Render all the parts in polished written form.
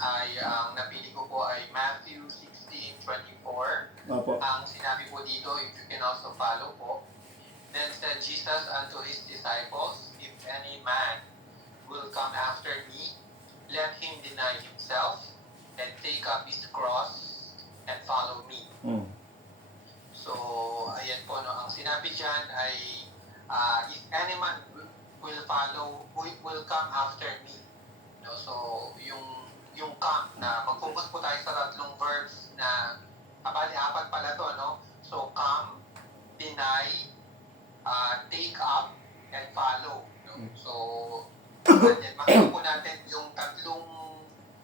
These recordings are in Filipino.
ay ang napili ko po ay Matthew 16:24. Opo. Ang sinabi po dito, if you can also follow po, then said Jesus unto his disciples, if any man will come after me, let him deny himself and take up his cross and follow me. So, ayan po, no, ang sinabi dyan ay, if any man will come after me. No, so, yung come na, mag-focus po tayo sa tatlong verbs na, apat pala to, no? So, come, deny, take up, and follow. No? So, makikita po natin yung tatlong,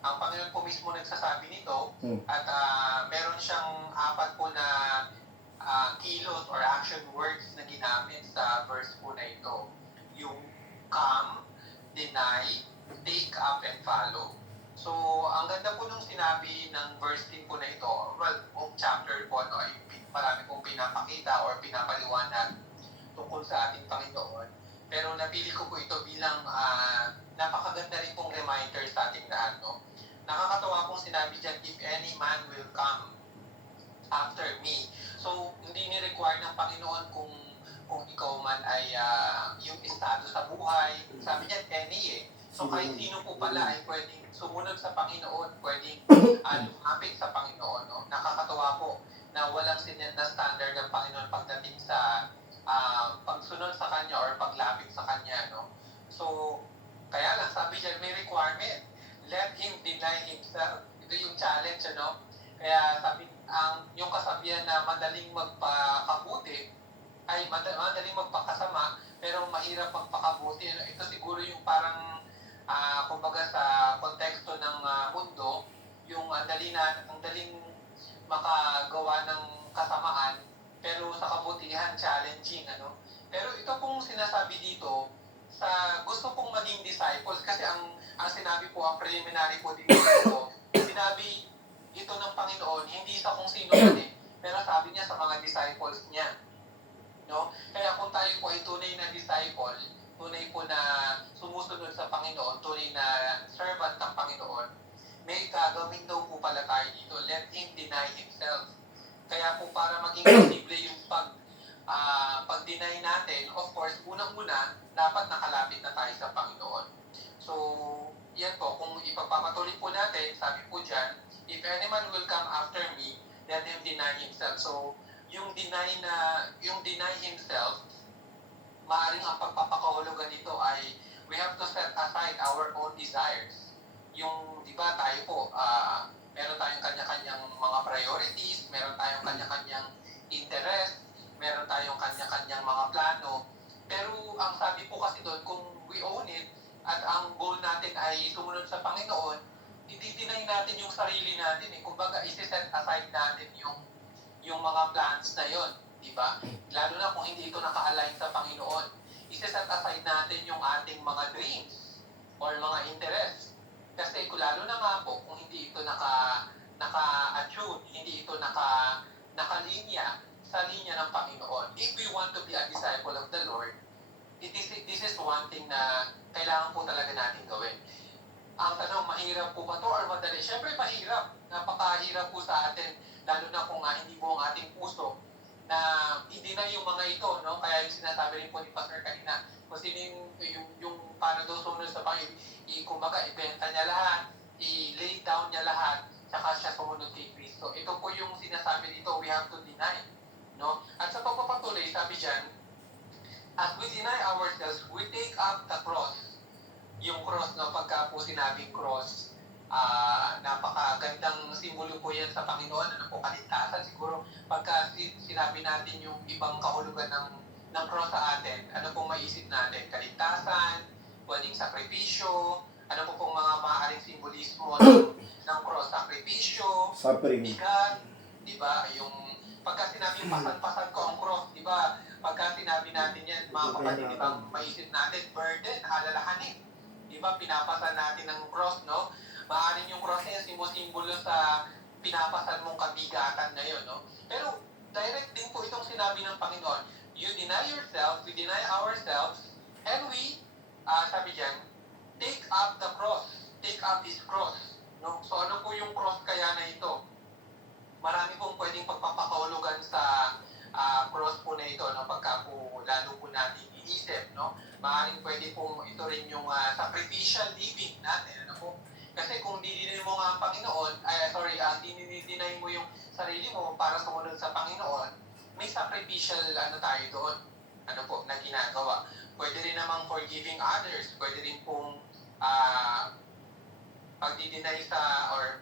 ang Panginoon po mismo nagsasabi nito, at meron siyang apat po na kilos or action words na ginamit sa verse po na ito. Yung come, deny, take up, and follow. So, ang ganda po nung sinabi ng verse din po na ito, well, chapter po, no, ay marami pong pinapakita or pinapaliwanag tungkol sa ating Panginoon. Pero napili ko po ito bilang napakaganda rin pong reminder sa ating lahat. No? Nakakatawa pong sinabi dyan, if any man will come after me. So, hindi ni-require ng Panginoon kung ikaw man ay yung estado sa buhay. Sabi niya, any eh. So, kahit sino po pala ay pwedeng sumunod sa Panginoon, pwedeng lumapit sa Panginoon. No? Nakakatawa po na walang sinet na standard ng Panginoon pagdating sa pagsunod sa Kanya or paglapit sa Kanya. No? So, kaya lang, sabi niya, may requirement. Let him deny himself. Ito yung challenge, ano? Kaya sabi, yung kasabihan na madaling magpakabuti ay madaling magpakasama, pero mahirap magpakabuti. Ano? Ito siguro yung parang, kumbaga sa konteksto ng mundo, yung ang daling makagawa ng kasamaan, pero sa kabutihan, challenging. Ano? Pero ito pong sinasabi dito, sa gusto pong maging disciples, kasi ang sinabi po, ang preliminary po dito, sinabi ito ng Panginoon, hindi sa kung sino man eh, pero sabi niya sa mga disciples niya. No? Kaya kung tayo po ay tunay na disciple, tunay po na sumusunod sa Panginoon, tunay na servant ng Panginoon, may gagawin daw po pala tayo dito, let him deny himself. Kaya po para maging posible yung pag-deny natin, of course, unang-una, dapat nakalapit na tayo sa Panginoon. So, yan po, kung ipagpapatuloy po natin, sabi po dyan, if any man will come after me, let him deny himself. So, yung deny himself, maaaring ang pagpapakahulugan nito ay we have to set aside our own desires. Yung, di ba, tayo po, meron tayong kanya-kanyang mga priorities, meron tayong kanya-kanyang interest, meron tayong kanya-kanyang mga plano. Pero ang sabi po kasi doon, kung we own it, at ang goal natin ay sumunod sa Panginoon, i-deny natin yung sarili natin. Kumbaga, isi-set aside natin yung mga plans na yon, di ba? Lalo na kung hindi ito naka-align sa Panginoon. Isi-set aside natin yung ating mga dreams or mga interests. Kasi lalo na nga po, kung hindi ito naka-attune, hindi ito nakalinya sa linya ng Panginoon. If we want to be a disciple of the Lord, this is one thing na kailangan po talaga natin gawin. Ang tanong, mahirap po ba ito or madali? Siyempre mahirap. Napakahirap po sa atin, lalo na kung hindi po ang ating puso na hindi na yung mga ito, no? Kaya yung sinasabi rin po ni Pastor kanina, kung sino yung paano daw sumunod sa Panginoon, kumbaga, ibenta niya lahat, i-lay down niya lahat, saka siya sumunod kay Kristo. Ito po yung sinasabi dito, we have to deny. No? At sa pagpapatuloy, sabi dyan, as we deny ourselves, we take up the cross. Yung cross, no, pagka po sinabing cross, napakagandang simbolo po yan sa Panginoon, ano po, kaligtasan. Siguro, pagka sinabi natin yung ibang kahulugan ng cross sa atin, ano pong maisip natin? Kaligtasan, pwedeng sakripisyo, ano po pong mga maaaring simbolismo ng cross? Sakripisyo, Suffering. bigat, di ba? Yung pagka sinabi pasan-pasan ko ang cross, di ba? Pagka sinabi natin yan, mga kapatid, di ba, maisip natin, burden, alalahanin. Di ba, pinapasan natin ng cross, no? Maaaring yung cross niya, simbolo sa pinapasan mong kabigatan na yun, no? Pero, direct din po itong sinabi ng Panginoon, you deny yourself, we deny ourselves, and we, sabi dyan, take up the cross, take up His cross, No? So ano po yung cross kaya na ito? Marami pong pwedeng pagpapakahulugan sa cross po na ito, no? Pagka po lalo po natin iisip, no? Maaaring pwede pong ito rin yung sacrificial living natin, ano po? Kasi kung didinay mo nga ang Panginoon, dinidinay mo yung sarili mo para sumunod sa Panginoon, may sacrificial tayo doon, ano po, na ginagawa. Pwede rin namang forgiving others, pwede rin pong pagdi-deny or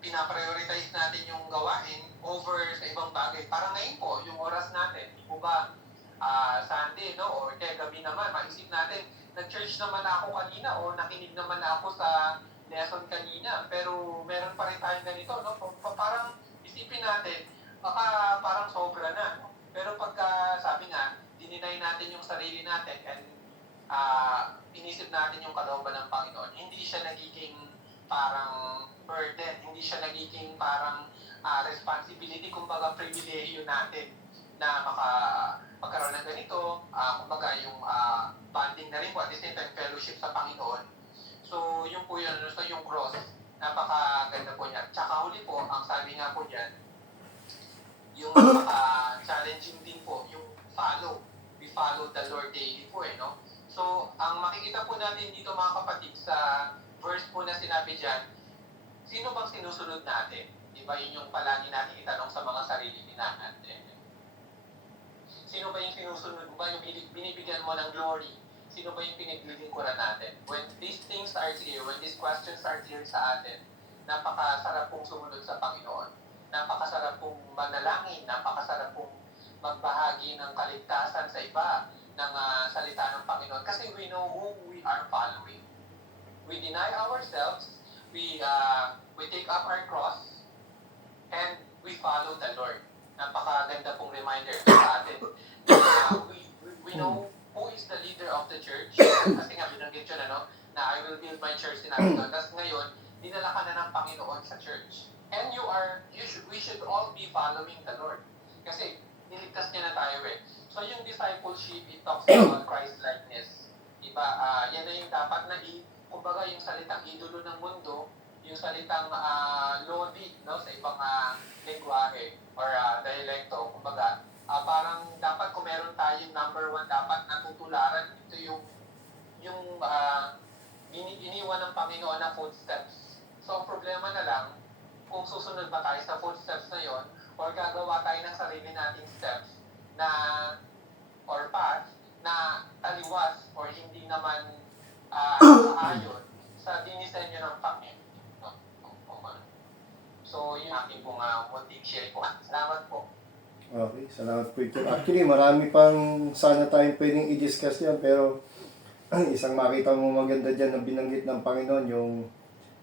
pinaprioritize natin yung gawain over sa ibang bagay. Parang ngayon po, yung oras natin, di po ba, Sunday, no? Or gabi naman, maisip natin, nag-church naman ako kanina o nakinig naman ako sa lesson kanina, pero meron pa rin tayong ganito, no? Parang isipin natin, baka parang sobra na, no? Pero pagka sabi nga, dininay natin yung sarili natin and inisip natin yung kalooban ng Panginoon, hindi siya nagiging parang burden, hindi siya nagiging parang responsibility, kumbaga pribilehiyo natin na magkaroon ng ganito, kumbaga yung bonding na rin po at the same time fellowship sa Panginoon. So yung po yun, so yung cross, napakaganda po niya. Tsaka huli po, ang sabi nga po dyan, yung challenging din po, yung we follow the Lord daily po no? So, ang makikita po natin dito mga kapatid sa verse po na sinabi dyan, sino bang sinusunod natin? Diba yun yung palagi natin itanong sa mga sarili natin. Sino ba yung sinusunod mo ba? Yung binibigyan mo ng glory? Sino ba yung pinaglilingkuran natin? When these things are here, when these questions are here sa atin, napakasarap pong sumunod sa Panginoon. Napakasarap pong manalangin, napakasarap pong magbahagi ng kaligtasan sa iba, ng salita ng Panginoon. Kasi we know who we are following. We deny ourselves, we take up our cross, and we follow the Lord. Napakaganda pong reminder sa atin. We know who is the leader of the church. Kasi nga binanggit yun, na I will build my church, sinabi doon. Tapos ngayon, dinala ka na ng Panginoon sa church. And we should all be following the Lord. Kasi niligtas niya na tayo So yung discipleship, it talks about Christ-likeness. Diba? Yan na yung dapat na kumbaga yung salitang idolo ng mundo, yung salitang lodi, no, sa ibang lengguwahe or dialekto, kumbaga, parang dapat kung meron tayong number one, dapat natutularan ito yung iniwan ng Panginoon na footsteps. So ang problema na lang, kung susunod ba tayo sa footsteps na yon or gagawa tayo ng sarili nating steps na or path na taliwas or hindi naman ayon sa dinisenyo ng Panginoon. So, yun aking pong munting share po. Salamat po. Okay, salamat po ito. Actually, marami pang sana tayong pwedeng i-discuss yan, pero isang makita mo maganda dyan na binanggit ng Panginoon, yung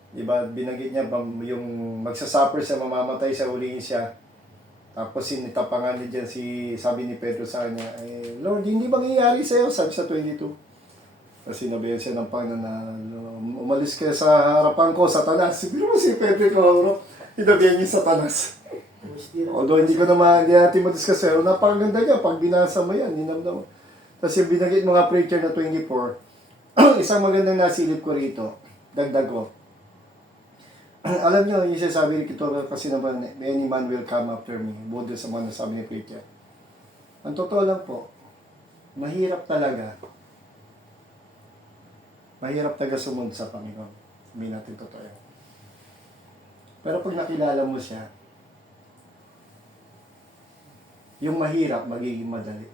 diba, binanggit niya yung magsasuffer siya, mamamatay siya, huliin siya. Tapos sinitapangan niya dyan sabi ni Pedro sa kanya, Lord, hindi mangyayari sa'yo, sabi sa 22. Kasi sinabihan siya ng Panginoon na umalis ka sa harapan ko, Satanas. Siguro mo si Pedro ko, inabihan niya Satanas. Although hindi natin madiscuss sa'yo, napakaganda niya, pag binasa mo yan, ninamdam mo. Tapos yung binanggit mga preacher na 24, isang magandang nasilip ko rito, dagdag ko. Alam nyo, yung sasabi ni Kito kasi naman, any man will come after me. Budo sa mga nasabi ni preacher. Ang totoo lang po, mahirap talaga sumunod sa Panginoon. Hindi natin totoo yan. Pero pag nakilala mo siya, yung mahirap magiging madali.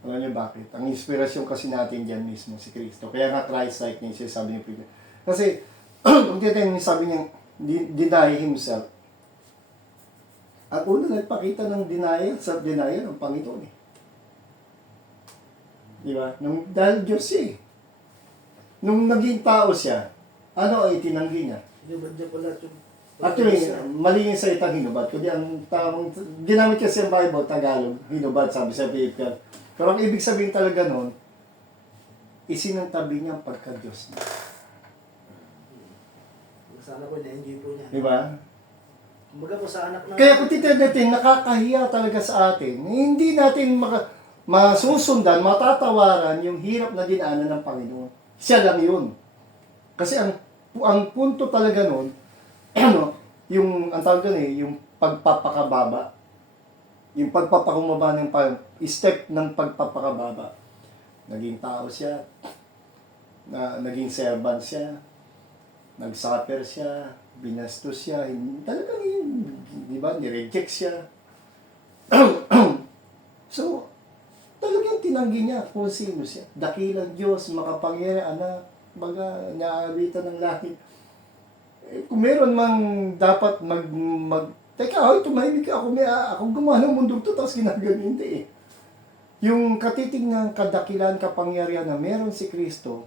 Alam niyo bakit? Ang inspirasyon kasi natin dyan mismo si Kristo. Kaya nga Christ-like niya siya, sabi ni preacher. Kasi kung titignan, sabi niya, deny himself. Ang una nagpakita ng denial ng Panginoon. Di ba? Dahil Diyos siya. Nung naging tao siya, ano ang itinanggi niya? Actually, mali yung salitang hinubad. Kundi ang tamang, ginamit kasi ang Bible, Tagalog, hinubad, sabi sa paper. Pero ang ibig sabihin talaga nun, isinantabi niya ang pagka-Diyos niya. Sana po na-enjoy po niya. Diba? Kumbaga po sa anak na... Kaya kung titiratin, nakakahiya talaga sa atin. Hindi natin masusundan, matatawaran yung hirap na dinaanan ng Panginoon. Siya lang yun. Kasi ang ang punto talaga nun, ano, yung, ang tawag doon yung pagpapakababa. Yung pagpapakumaba ng step ng pagpapakababa. Naging tao siya, naging servant siya, nag-suffer siya, binastos siya, talagang di ba, nireject siya. So, talagang tinanggi niya kung sino siya. Dakilang Diyos, makapangyarihan, anak, baga, naawitan ng langit. Kung meron mang dapat teka, tumahimik ka, ako gumawa ng mundo to, tapos ginagawa, hindi eh. Yung katiting ng kadakilan, kapangyarihan na meron si Kristo,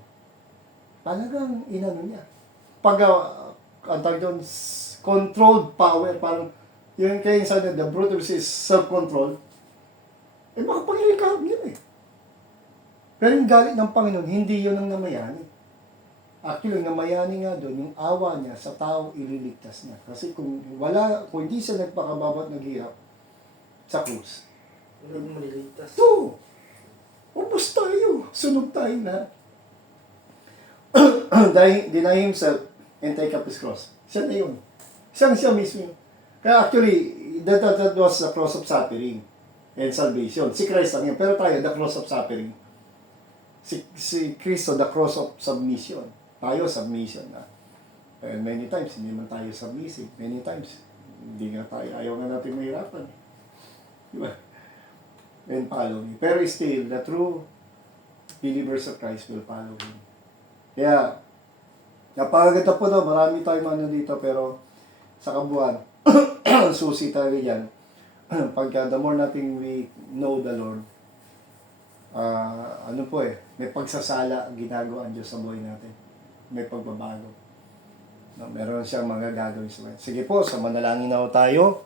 talagang inano niya. Pag, ang tawag doon, controlled power, parang, yung kaya yung sabi, the brute is self-control, makapangyarihan ka yun eh. Pero yung galit ng Panginoon, hindi yun ang namayani. Actually, namayani nga doon, yung awa niya sa taong ililigtas niya. Kasi kung hindi siya nagpakababa at naghirap sa krus, Walang maliligtas. ito, upos tayo, sunog tayo na. Deny himself and take up his cross. Siya na yun. Siya mismo. Kaya actually, that was the cross of suffering and salvation. Si Christ lang yun. Pero tayo, the cross of suffering. Si Kristo, the cross of submission. Tayo, submission na. And many times, hindi man tayo submissive. Many times, hindi nga tayo, ayaw nga natin mahirapan. Diba? And follow Him. Pero still, the true believers of Christ will follow Him. Kaya, napakaganda po na, marami tayong ano dito, pero sa kabuuan, susi tayo yan. Pagka the more natin we know the Lord, may pagsasala ang ginagawa ang Diyos sa buhay natin. May pagbabago. No, meron siyang mga gagawin sa buhay. Sige po, sa manalangin na tayo.